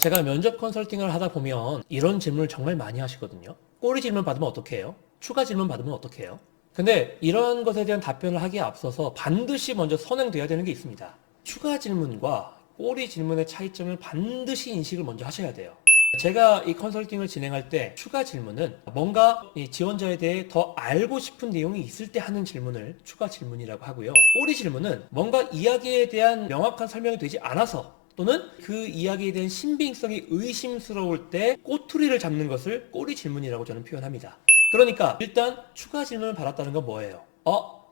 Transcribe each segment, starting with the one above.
제가 면접 컨설팅을 하다 보면 이런 질문을 정말 많이 하시거든요. 꼬리 질문 받으면 어떻게 해요? 추가 질문 받으면 어떻게 해요? 근데 이러한 것에 대한 답변을 하기에 앞서서 반드시 먼저 선행돼야 되는 게 있습니다. 추가 질문과 꼬리 질문의 차이점을 반드시 인식을 먼저 하셔야 돼요. 제가 이 컨설팅을 진행할 때 추가 질문은 뭔가 이 지원자에 대해 더 알고 싶은 내용이 있을 때 하는 질문을 추가 질문이라고 하고요. 꼬리 질문은 뭔가 이야기에 대한 명확한 설명이 되지 않아서 또는 그 이야기에 대한 신빙성이 의심스러울 때 꼬투리를 잡는 것을 꼬리 질문이라고 저는 표현합니다. 그러니까 일단 추가 질문을 받았다는 건 뭐예요?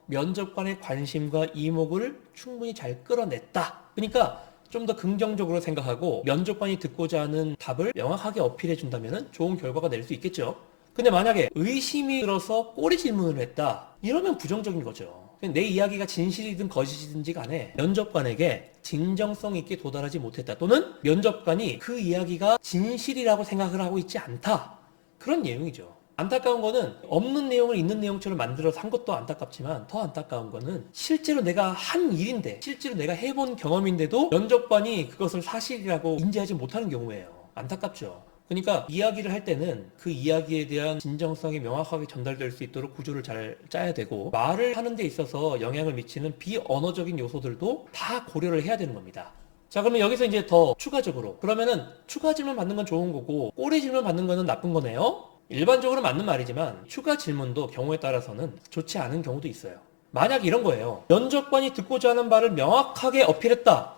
면접관의 관심과 이목을 충분히 잘 끌어냈다. 그러니까 좀 더 긍정적으로 생각하고 면접관이 듣고자 하는 답을 명확하게 어필해 준다면 좋은 결과가 낼 수 있겠죠. 근데 만약에 의심이 들어서 꼬리 질문을 했다. 이러면 부정적인 거죠. 내 이야기가 진실이든 거짓이든지 간에 면접관에게 진정성 있게 도달하지 못했다. 또는 면접관이 그 이야기가 진실이라고 생각을 하고 있지 않다. 그런 내용이죠. 안타까운 거는 없는 내용을 있는 내용처럼 만들어서 한 것도 안타깝지만 더 안타까운 거는 실제로 내가 한 일인데 실제로 내가 해본 경험인데도 면접관이 그것을 사실이라고 인지하지 못하는 경우예요. 안타깝죠. 그러니까 이야기를 할 때는 그 이야기에 대한 진정성이 명확하게 전달될 수 있도록 구조를 잘 짜야 되고 말을 하는 데 있어서 영향을 미치는 비언어적인 요소들도 다 고려를 해야 되는 겁니다. 자, 그러면 여기서 이제 더 추가적으로 그러면은 추가 질문 받는 건 좋은 거고 꼬리 질문 받는 거는 나쁜 거네요? 일반적으로 맞는 말이지만 추가 질문도 경우에 따라서는 좋지 않은 경우도 있어요. 만약 이런 거예요. 면접관이 듣고자 하는 바를 명확하게 어필했다.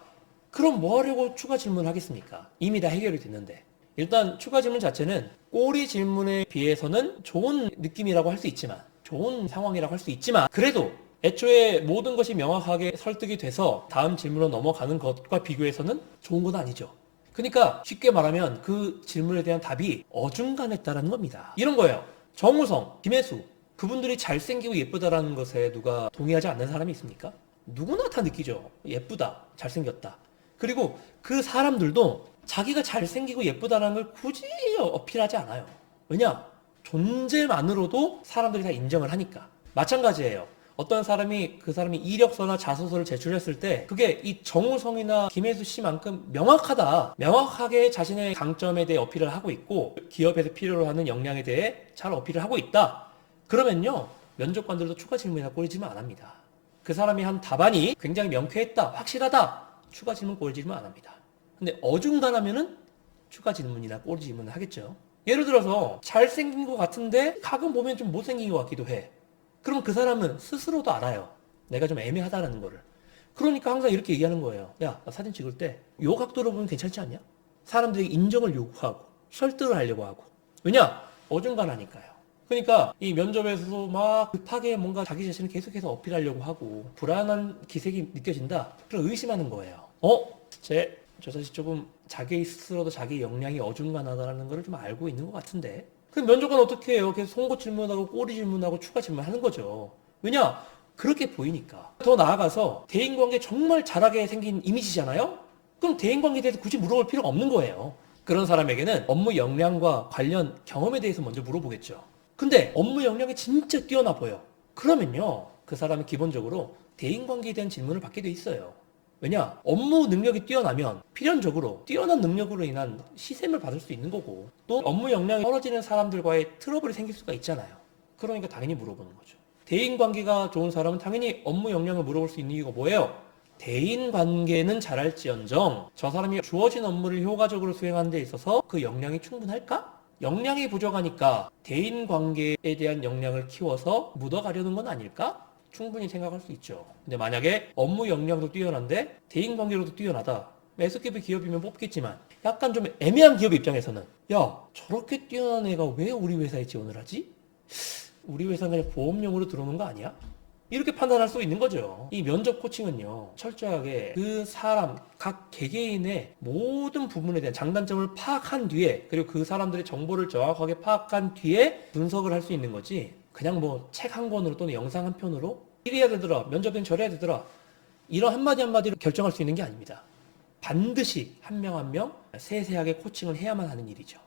그럼 뭐 하려고 추가 질문을 하겠습니까? 이미 다 해결이 됐는데. 일단 추가 질문 자체는 꼬리 질문에 비해서는 좋은 느낌이라고 할 수 있지만 좋은 상황이라고 할 수 있지만 그래도 애초에 모든 것이 명확하게 설득이 돼서 다음 질문으로 넘어가는 것과 비교해서는 좋은 건 아니죠. 그러니까 쉽게 말하면 그 질문에 대한 답이 어중간했다라는 겁니다. 이런 거예요. 정우성, 김혜수 그분들이 잘생기고 예쁘다라는 것에 누가 동의하지 않는 사람이 있습니까? 누구나 다 느끼죠. 예쁘다, 잘생겼다. 그리고 그 사람들도 자기가 잘생기고 예쁘다라는 걸 굳이 어필하지 않아요. 왜냐? 존재만으로도 사람들이 다 인정을 하니까. 마찬가지예요. 어떤 사람이 그 사람이 이력서나 자소서를 제출했을 때 그게 이 정우성이나 김혜수 씨만큼 명확하게 자신의 강점에 대해 어필을 하고 있고 기업에서 필요로 하는 역량에 대해 잘 어필을 하고 있다. 그러면요. 면접관들도 추가 질문이나 꼬리 질문 안 합니다. 그 사람이 한 답안이 굉장히 명쾌했다. 확실하다. 추가 질문, 꼬리 질문 안 합니다. 근데 어중간하면은 추가 질문이나 꼬리 질문을 하겠죠. 예를 들어서 잘생긴 것 같은데 가끔 보면 좀 못생긴 것 같기도 해. 그럼 그 사람은 스스로도 알아요. 내가 좀 애매하다는 거를. 그러니까 항상 이렇게 얘기하는 거예요. 야, 나 사진 찍을 때 요 각도로 보면 괜찮지 않냐? 사람들이 인정을 요구하고 설득을 하려고 하고. 왜냐? 어중간하니까요. 그러니까 이 면접에서도 막 급하게 뭔가 자기 자신을 계속해서 어필하려고 하고 불안한 기색이 느껴진다. 그럼 의심하는 거예요. 저 사실 조금 자기 스스로도 자기 역량이 어중간하다는 걸 좀 알고 있는 것 같은데. 그럼 면접관 어떻게 해요? 계속 송곳 질문하고 꼬리 질문하고 추가 질문하는 거죠. 왜냐? 그렇게 보이니까. 더 나아가서 대인관계 정말 잘하게 생긴 이미지잖아요? 그럼 대인관계에 대해서 굳이 물어볼 필요가 없는 거예요. 그런 사람에게는 업무 역량과 관련 경험에 대해서 먼저 물어보겠죠. 근데 업무 역량이 진짜 뛰어나 보여. 그러면요. 그 사람은 기본적으로 대인관계에 대한 질문을 받게 돼 있어요. 왜냐? 업무 능력이 뛰어나면 필연적으로 뛰어난 능력으로 인한 시샘을 받을 수 있는 거고 또 업무 역량이 떨어지는 사람들과의 트러블이 생길 수가 있잖아요. 그러니까 당연히 물어보는 거죠. 대인관계가 좋은 사람은 당연히 업무 역량을 물어볼 수 있는 이유가 뭐예요? 대인관계는 잘할지언정 저 사람이 주어진 업무를 효과적으로 수행하는 데 있어서 그 역량이 충분할까? 역량이 부족하니까 대인관계에 대한 역량을 키워서 묻어가려는 건 아닐까? 충분히 생각할 수 있죠. 근데 만약에 업무 역량도 뛰어난데 대인관계로도 뛰어나다. S급 기업이면 뽑겠지만 약간 좀 애매한 기업 입장에서는 야, 저렇게 뛰어난 애가 왜 우리 회사에 지원을 하지? 우리 회사는 그냥 보험용으로 들어오는 거 아니야? 이렇게 판단할 수 있는 거죠. 이 면접 코칭은요, 철저하게 그 사람, 각 개개인의 모든 부분에 대한 장단점을 파악한 뒤에, 그리고 그 사람들의 정보를 정확하게 파악한 뒤에 분석을 할 수 있는 거지, 그냥 뭐 책 한 권으로 또는 영상 한 편으로 이래야 되더라, 면접은 저래야 되더라, 이런 한마디 한마디로 결정할 수 있는 게 아닙니다. 반드시 한 명 한 명 세세하게 코칭을 해야만 하는 일이죠.